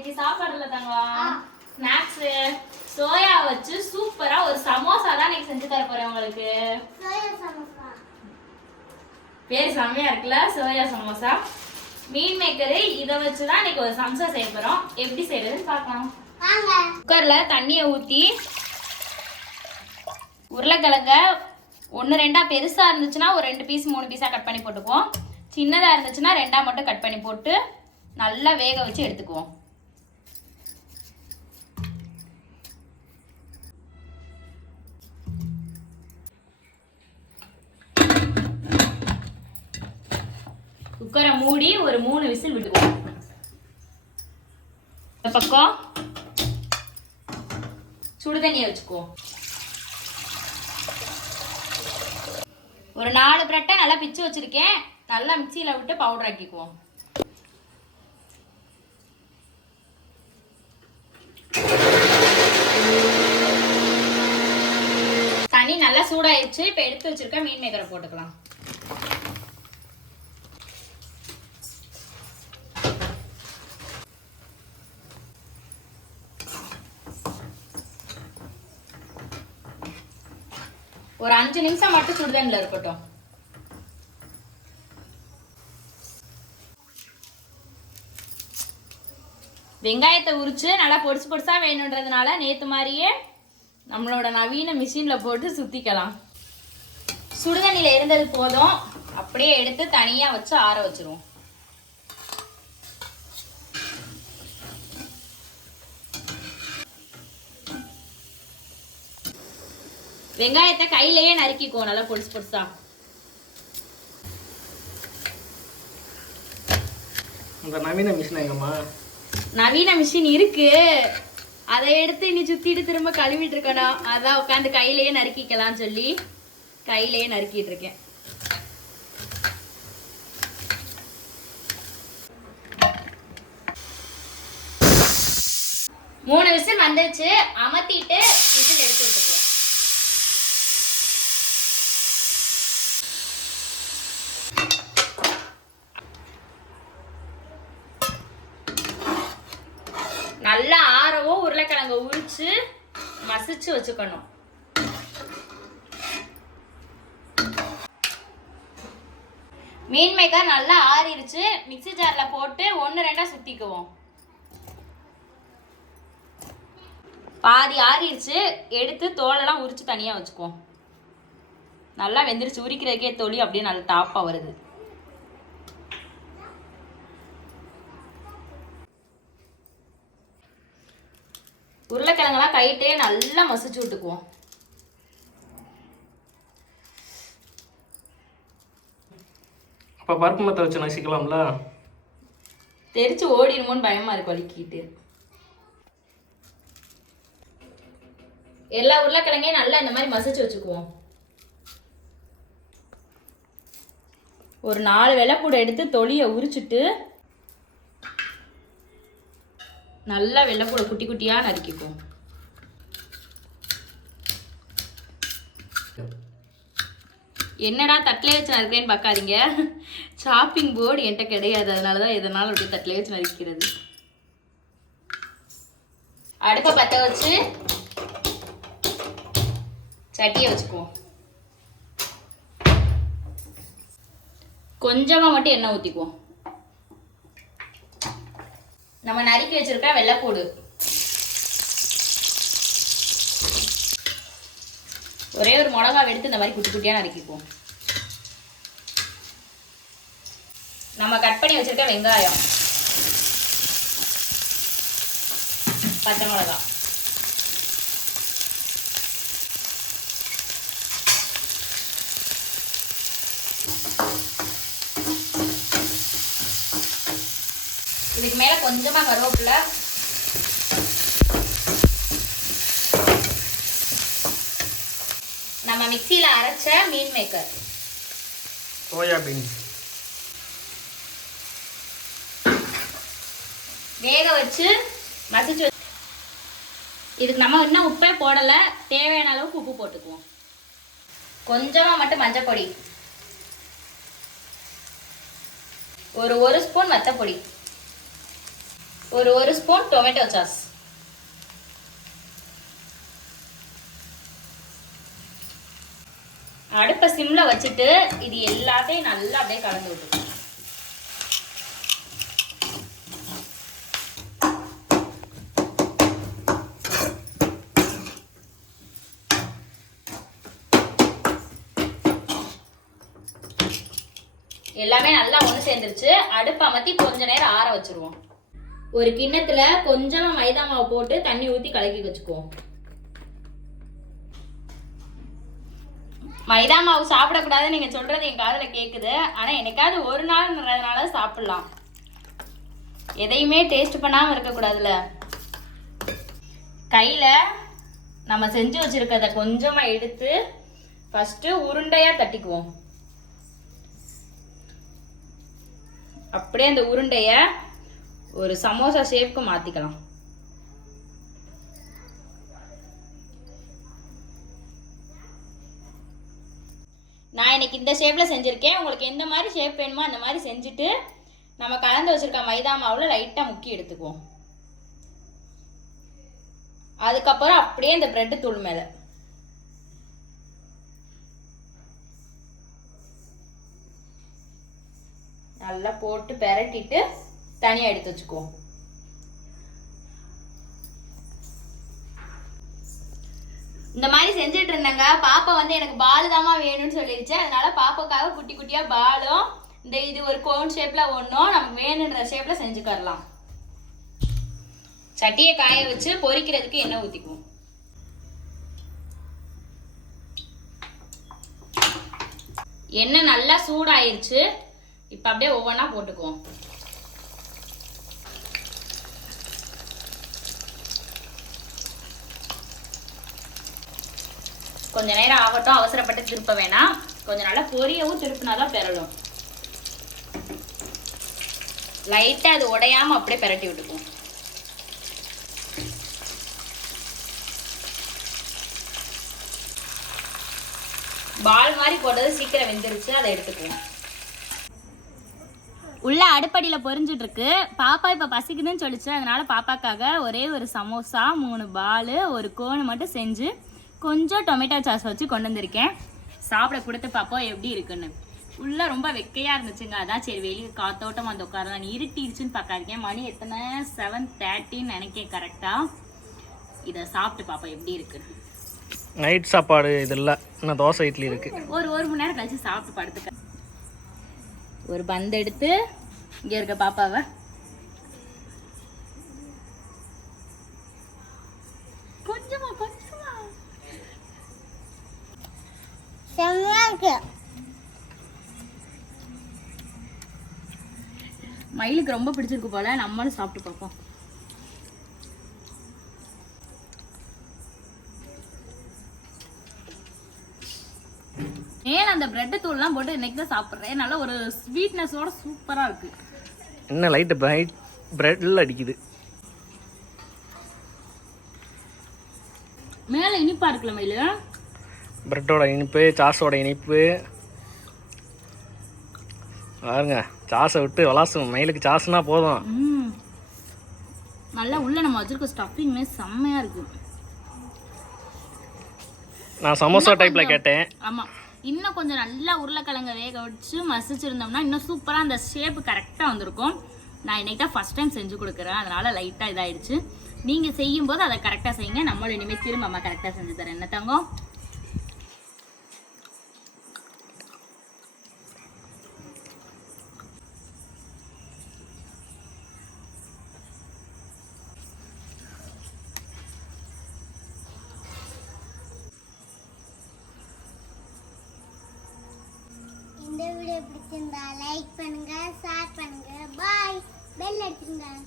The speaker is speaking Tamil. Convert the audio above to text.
இன்னைக்கு சாப்பாடுல தாங்க ஸ்நாக்ஸ் சோயா வச்சு சூப்பரா ஒரு சமோசா தான் இன்னைக்கு செஞ்சு தர போறேன் உங்களுக்கு. பேர் செம்மையா இருக்குல்ல சோயா சமோசா. மீன் மேக்கரு இதை வச்சு தான் இன்னைக்கு ஒரு சமோசா செய்ய போறோம். எப்படி செய்யறதுன்னு பார்க்கலாம். குக்கர்ல தண்ணியை ஊத்தி உருளைக்கிழங்க ஒன்று ரெண்டா பெருசா இருந்துச்சுன்னா ஒரு ரெண்டு பீஸ் மூணு பீஸா கட் பண்ணி போட்டுக்குவோம். சின்னதா இருந்துச்சுன்னா ரெண்டா மட்டும் கட் பண்ணி போட்டு நல்லா வேக வச்சு எடுத்துக்குவோம். குக்கரை மூடி ஒரு மூணு விசில் விட்டுக்குவோம் இந்த பக்கம் சுடு தண்ணியை வச்சுக்குவோம் ஒரு நாலு பிரெட்டை நல்லா பிச்சு வச்சுருக்கேன். நல்லா மிக்சியில் விட்டு பவுடர் ஆக்கிக்குவோம் தண்ணி நல்லா சூடாயிடுச்சு இப்போ எடுத்து வச்சுருக்கேன் மீன் மேக்கரை போட்டுக்கலாம். ஒரு அஞ்சு நிமிஷம் மட்டும் சுடுதண்ணில் இருக்கட்டும். வெங்காயத்தை உரிச்சு நல்லா பொடிசு பொடிசா வேணுன்றதுனால நேத்து மாதிரியே நம்மளோட நவீன மிஷின்ல போட்டு சுத்திக்கலாம். சுடுதண்ணில இருந்தது போதும். அப்படியே எடுத்து தனியா வச்சு ஆற வச்சிருவோம். வெங்காயத்தை கையிலேயே நறுக்கிக்கோ நல்லா பொடிசு பொடிசா. அந்த நவீன மிஷின் எங்கம்மா? நவீன மிஷின் இருக்கு. அதை எடுத்து இனி சுத்திட்டு திரும்ப கழுவிட்டு இருக்கணும். அதான் உட்காந்து கையிலேயே நறுக்கிக்கலாம் சொல்லி கையிலேயே நறுக்கிட்டு இருக்கேன். மூணு விசில் வந்துருச்சு. அமர்த்திட்டு விசில் எடுத்து விட்டுக்குவோம் நல்லா ஆறவோ வச்சு மசிச்சு வச்சுக்கணும். மீன் மேக்கர் நல்லா ஆறிடுச்சு. மிக்ஸி ஜாரில் போட்டு ஒன்று ரெண்டாக சுற்றிக்குவோம் பாதி ஆறிடுச்சு. எடுத்து தோலெல்லாம் உரித்து தனியாக வச்சுக்குவோம். நல்லா வெந்துருச்சு. உரிக்கிறதுக்கே தொலி அப்படியே நல்லா டாப்பாக வருது. உருளைக்கிழங்கெல்லாம் கைட்டே நல்லா மசிச்சு விட்டுக்குவோம். அப்போ பருப்பு மத்த வச்சு நசிக்கலாம்ல? தெரிச்சு ஓடிடுமோன்னு பயமா இருக்கு வலிக்கிட்டு. எல்லா உருளைக்கிழங்கையும் நல்லா இந்த மாதிரி மசிச்சு வச்சுக்குவோம். ஒரு நாலு வெள்ளைப்பூடை எடுத்து தொலியை உரிச்சிட்டு நல்லா வெள்ளைப்பூடை குட்டி குட்டியாக நறுக்கிக்கும் என்னடா தட்டிலே வச்சு நறுக்கிறேன்னு பார்க்காதீங்க. ஷாப்பிங் போர்டு என்கிட்ட கிடையாது. அதனால தான் எதனால அப்படி தட்டிலே வச்சு நறுக்கிறது? அடுப்பை பற்ற வச்சு சட்டியை வச்சுக்குவோம். கொஞ்சமாக மட்டும் எண்ணெய் ஊற்றிக்குவோம் நம்ம நறுக்கி வச்சிருக்க வெள்ளைப்பூடு ஒரே ஒரு மிளகா எடுத்து இந்த மாதிரி குட்டி குட்டியாக நறுக்கிப்போம். நம்ம கட் பண்ணி வச்சிருக்க வெங்காயம். பச்சை மிளகா. இதுக்கு மேல கொஞ்சமா கருவேப்பிலை. நம்ம மிக்சியில அரைச்ச மீன் மேக்கர் சோயா பீன்ஸ் வேக வச்சு மசிச்சு வச்சு இதுக்கு நம்ம இன்னும் உப்பே போடலை. தேவையான அளவுக்கு உப்பு போட்டுக்குவோம். கொஞ்சமாக மட்டும் மஞ்சள் பொடி. ஒரு ஒரு ஸ்பூன் வத்தப்பொடி. ஒரு ஒரு ஸ்பூன் டொமேட்டோ சாஸ் அடுப்பை சிம்ல வச்சுட்டு இது எல்லாத்தையும் நல்லா அப்படியே கலந்து விட்டுருக்கோம் எல்லாமே நல்லா ஒன்று சேர்ந்துருச்சு. அடுப்பை அமர்த்தி கொஞ்ச நேரம் ஆற வச்சிருவோம். ஒரு கிண்ணத்துல கொஞ்சமா மைதா மாவு போட்டு தண்ணி ஊத்தி கலக்கி வச்சுக்குவோம் மைதா மாவு சாப்பிடக்கூடாதுன்னு நீங்க சொல்றது என் காதுல கேக்குது. ஆனா என்னைக்காவது ஒரு நாள்ன்றதுனால சாப்பிடலாம். எதையுமே டேஸ்ட் பண்ணாம இருக்கக்கூடாதுல்ல. கையில நம்ம செஞ்சு வச்சிருக்கிறத கொஞ்சமா எடுத்து ஃபர்ஸ்ட் உருண்டையா தட்டிக்குவோம். அப்படியே அந்த உருண்டைய ஒரு சமோசா ஷேப்க்கு மாற்றிக்கலாம் நான் இன்னைக்கு இந்த ஷேப்பில் செஞ்சுருக்கேன். உங்களுக்கு எந்த மாதிரி ஷேப் வேணுமோ அந்த மாதிரி செஞ்சுட்டு நம்ம கலந்து வச்சுருக்க மைதா மாவில் லைட்டாக முக்கி எடுத்துக்குவோம். அதுக்கப்புறம் அப்படியே இந்த ப்ரெட்டு தூள் மேலே. நல்லா போட்டு பெரட்டிட்டு தனியாக எடுத்து வச்சுக்குவோம் இந்த மாதிரி செஞ்சுட்டு இருந்தேங்க. பாப்பா வந்து எனக்கு பால் தாமா வேணும்னு சொல்லிடுச்சு அதனால பாப்பாக்காக குட்டி குட்டியா பாலும் இந்த இது ஒரு கோன் ஷேப்ல ஒன்றும் நமக்கு வேணுன்ற ஷேப்ல செஞ்சுக்கரலாம் சட்டியை காய வச்சு பொரிக்கிறதுக்கு எண்ணெய் ஊத்திக்குவோம். எண்ணெய் நல்லா சூடாயிருச்சு. இப்போ அப்படியே ஒவ்வொன்றா போட்டுக்குவோம். கொஞ்ச நேரம் ஆகட்டும் அவசரப்பட்டு திருப்ப வேணாம். கொஞ்சம் நல்லா பொரியவும் திருப்பினாதான் பெறலும் லைட்டாக அது உடையாம அப்படியே பெரட்டி விட்டுக்கும் பால் மாதிரி போட்டது சீக்கிரம் வெந்துருச்சு அதை எடுத்துக்குவோம். உள்ள அடுப்படியில் பொறிஞ்சிட்டு இருக்கு பாப்பா இப்போ பசிக்குதுன்னு சொல்லிச்சு. அதனால பாப்பாக்காக ஒரே ஒரு சமோசா மூணு பால் ஒரு கோன் மட்டும் செஞ்சு கொஞ்சம் டொமேட்டோ சாஸ் வச்சு கொண்டு வந்திருக்கேன். சாப்பிட கொடுத்து பாப்போம் எப்படி இருக்குன்னு. உள்ள ரொம்ப வெக்கையா இருந்துச்சுங்க. அதான் சரி வெளியே காத்தோட்டம் வந்து உட்காரலாம் இருட்டிடுச்சுன்னு பார்க்காதீங்க மணி எத்தனை? செவன் தேர்ட்டின்னு நினைக்கேன் கரெக்டா இதை சாப்பிட்டு பாப்போம் எப்படி இருக்கு நைட் சாப்பாடு இது இல்லை இன்னும் தோசை இட்லி இருக்கு. ஒரு ஒரு மணி நேரம் கழிச்சு சாப்பிட்டு படுத்துக்க. ஒரு பந்து எடுத்து இங்க இருக்க பாப்பாவை கொஞ்சமா கொஞ்சமா மயிலுக்கு ரொம்ப பிடிச்சிருக்கு போல நம்மளும் சாப்பிட்டு பார்ப்போம். ஏன் அந்த பிரெட் தூள்லாம் போட்டு இன்னைக்கு தான் சாப்பிட்றேன். நல்ல ஒரு ஸ்வீட்னஸோட சூப்பரா இருக்கு. என்ன லைட்டு பிரைட் பிரெட்டில் அடிக்குது. மேல இனிப்பா இருக்குல்ல மயிலு? பிரெட்டோட இனிப்பு சாஸோட இனிப்பு. பாருங்க சாஸை விட்டு விளாசும் மயிலுக்கு சாஸ்னா போதும். நல்லா உள்ள நம்ம வச்சிருக்க ஸ்டஃபிங்மே செம்மையா இருக்கு. நான் சமோசா டைப்பில் கேட்டேன். ஆமா. இன்னும் கொஞ்சம் நல்லா உருளைக்கிழங்க வேக வச்சு மசிச்சிருந்தோம்னா இன்னும் சூப்பரா அந்த ஷேப் கரெக்டா வந்திருக்கும். நான் இன்னைக்கு தான் ஃபர்ஸ்ட் டைம் செஞ்சு கொடுக்குறேன். அதனால லைட்டா இதாயிடுச்சு. நீங்க செய்யும் போது அதை கரெக்டா செய்யுங்க. நம்மளும் இனிமேல் திரும்ப அம்மா கரெக்டா செஞ்சு தரேன். என்ன தங்கம்? வீடியோ பிடிச்சிருந்தா லைக் பண்ணுங்க ஷேர் பண்ணுங்க. Bye bell அடிச்சிருந்தாங்க